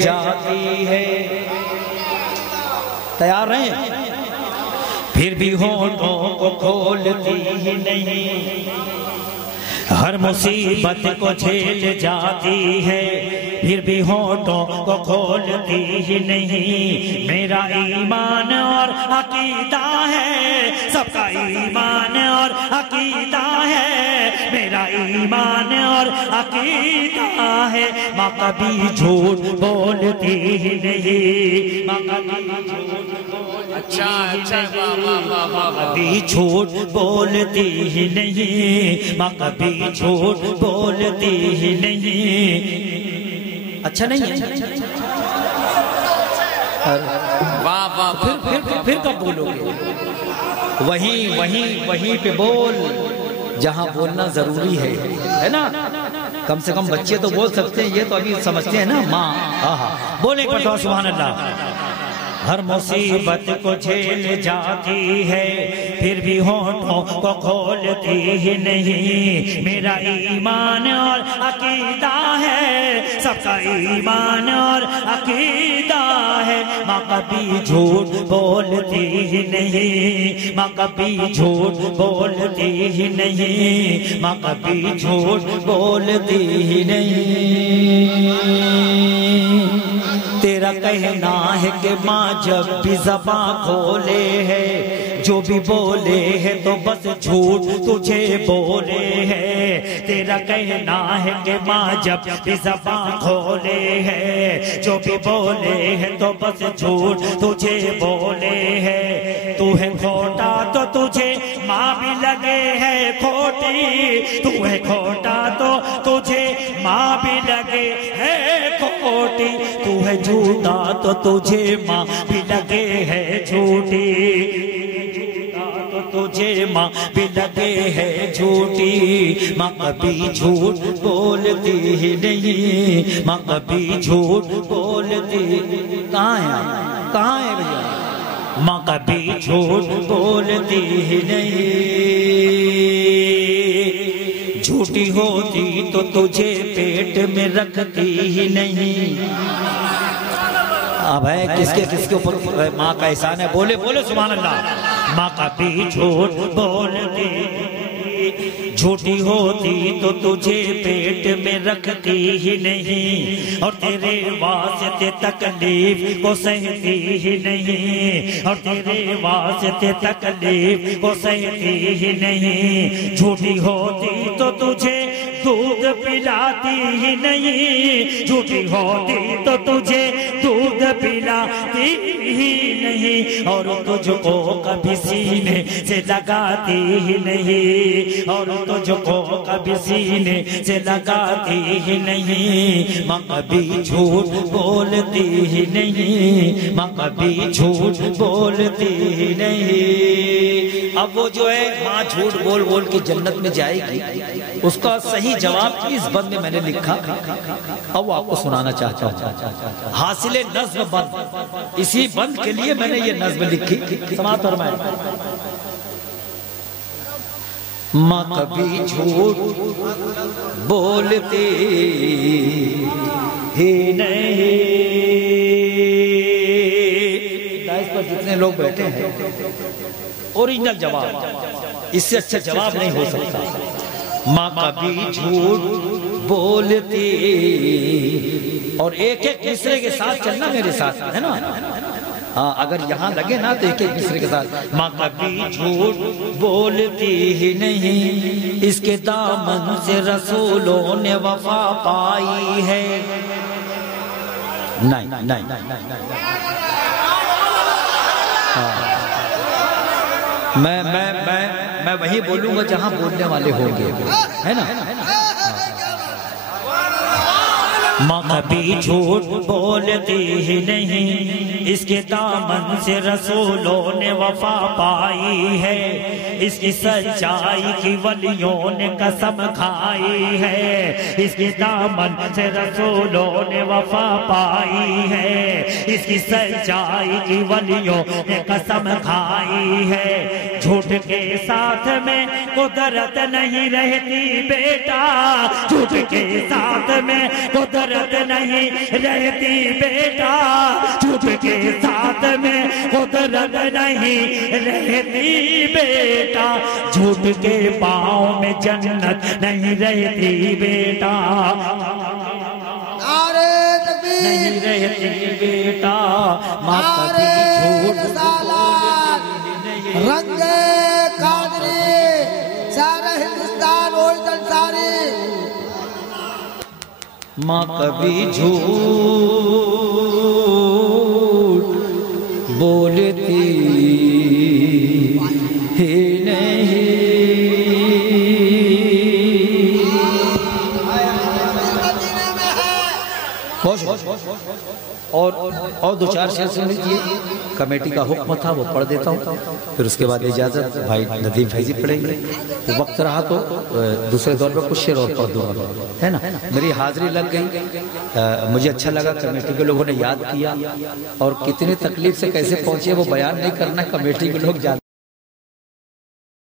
جاتی ہے. تیار رہیں؟ پھر بھی ہونٹوں کو کھولتی ہی نہیں، ہر مصیبت کو جھیل جاتی ہے. پھر بھی ہونٹوں کو کھولتی ہی نہیں. میرا ایمان اور عقیدہ ہے، سب کا ایمان اور عقیدہ ہے، میرا ایمان اور عقیدہ ہے. ماں کبھی جھوٹ بولتی ہی نہیں، ماں کبھی جھوٹ بولتی ہی نہیں، ماں کبھی جھوٹ بولتی ہی نہیں. اچھا نہیں ہے؟ پھر کب بولو گے؟ وہیں پہ بول جہاں بولنا ضروری ہے نا. کم سے کم بچے تو بول سکتے ہیں، یہ تو ابھی سمجھتے ہیں نا ماں. بولیں پڑھتا سبحان اللہ. ہر مصیبت کو جھیل جاتی ہے، پھر بھی ہونٹوں کو کھولتی ہی نہیں. میرا ایمان اور عقیدہ ہے، سب کا ایمان اور عقیدہ ہے. ماں کبھی جھوٹ بولتی ہی نہیں، ماں کبھی جھوٹ بولتی ہی نہیں، ماں کبھی جھوٹ بولتی ہی نہیں. تیرا کہنا ہے کہ ماں جب بھی زبان کھولے ہے، جو بھی بولے ہے تو بس جھوٹ تجھے بولے ہے. تیرا کہنا ہے کہ ماں جب بھی زبان کھولے ہے، جو بھی بولے ہے تو بس جھوٹ تجھے بولے ہے. تو ہے کھوٹا تو تجھے ماں بھی لگے ہے کھوٹی، تو ہے کھوٹا تو تجھے ماں بھی لگے ہے کھوٹی. تو ہے جھوٹا تو تجھے ماں بھی لگے ہے جھوٹی، تو تجھے ماں بھی لگے ہے جھوٹی. ماں کبھی جھوٹ بولتی ہی نہیں، ماں کبھی جھوٹ بولتی. کہاں ہے بھیا؟ ماں کبھی جھوٹ بولتی ہی نہیں. جھوٹی ہوتی تو تجھے پیٹ میں رکھتی ہی نہیں. اب ہے کس کے اوپر ماں کا احسان ہے؟ بولے سبحان اللہ. ماں کبھی جھوٹ بولتی، جھوٹی ہوتی تو تجھے پیٹ میں رکھتی ہی نہیں، اور تیرے واسطے تکلیف کو سہتی ہی نہیں، اور تیرے واسطے تکلیف کو سہتی ہی نہیں. جھوٹی ہوتی تو تجھے دودھ پلاتی ہی نہیں، جھوٹی ہوتی تو تجھے دودھ پلاتی ہی نہیں، اور تجھ کو کبھی سینے سے لگاتی ہی نہیں، اور تجھ کو کبھی سینے سے لگاتی ہی نہیں. ماں کبھی جھوٹ بولتی ہی نہیں، ماں کبھی جھوٹ بولتی ہی نہیں. اب وہ جو ہے ماں جھوٹ بول بول کے جنت میں جائے گی، اس کا صحیح جواب اس بند میں نے لکھا، اب وہ آپ کو سنانا چاہتا ہوں. حاصل نظم بند، اسی بند کے لیے میں نے یہ نظم لکھی. سماعت فرمائیں. ماں کبھی جھوٹ بولتی ہی نہیں. دائس پر جتنے لوگ بیٹھے ہیں، اوریجنل جواب، اس سے اچھا جواب نہیں ہو سکتا. ماں کبھی جھوٹ بولتی، اور ایک مصرے کے ساتھ چلنا میرے ساتھ ہے نا. اگر یہاں لگے نا تو ایک مصرے کے ساتھ. ماں کبھی جھوٹ بولتی ہی نہیں، اس کے دامن سے رسولوں نے وفا پائی ہے. نہیں میں وہی بولوں گا جہاں بولنے والے ہوں گے، ہے نا. ماں کبھی جھوٹ بولتی ہی نہیں، اس کے دامن سے رسولوں نے وفا پائی ہے. اس کی سچائی کی ولیوں نے قسم کھائی ہے، اس کے دامن سے رسولوں نے وفا پائی ہے. اس کی سچائی کی ولیوں نے قسم کھائی ہے، جھوٹ کے ساتھ میں قدرت نہیں رہتی بیٹا، جھوٹ کے ساتھ میں قدرت نہیں رہتی بیٹا، جھوٹ کے ساتھ میں قدرت نہیں رہتی بیٹا، جھوٹ کے پاؤں میں جنت نہیں رہتی بیٹا، نہیں رہتی بیٹا، ماں کبھی جھوٹ رنگ قادری سارا ہندوستان اوریجنل ساری، ماں کبھی جھوٹ بولتی ہی نہیں، اور دو چار شعر سن لیجئے، کمیٹی کا حکم تھا وہ پڑھ دیتا ہوں، پھر اس کے بعد اجازت بھائی ندیم فیضی پڑھیں گے، وہ وقت رہا تو دوسرے دور پر کچھ شعر اور پڑھ دوں گا، ہے نا؟ میری حاضری لگ گئی، مجھے اچھا لگا، کمیٹی کے لوگوں نے یاد کیا، اور کتنی تکلیف سے کیسے پہنچے وہ بیان نہیں کرنا، کمیٹی کے لوگ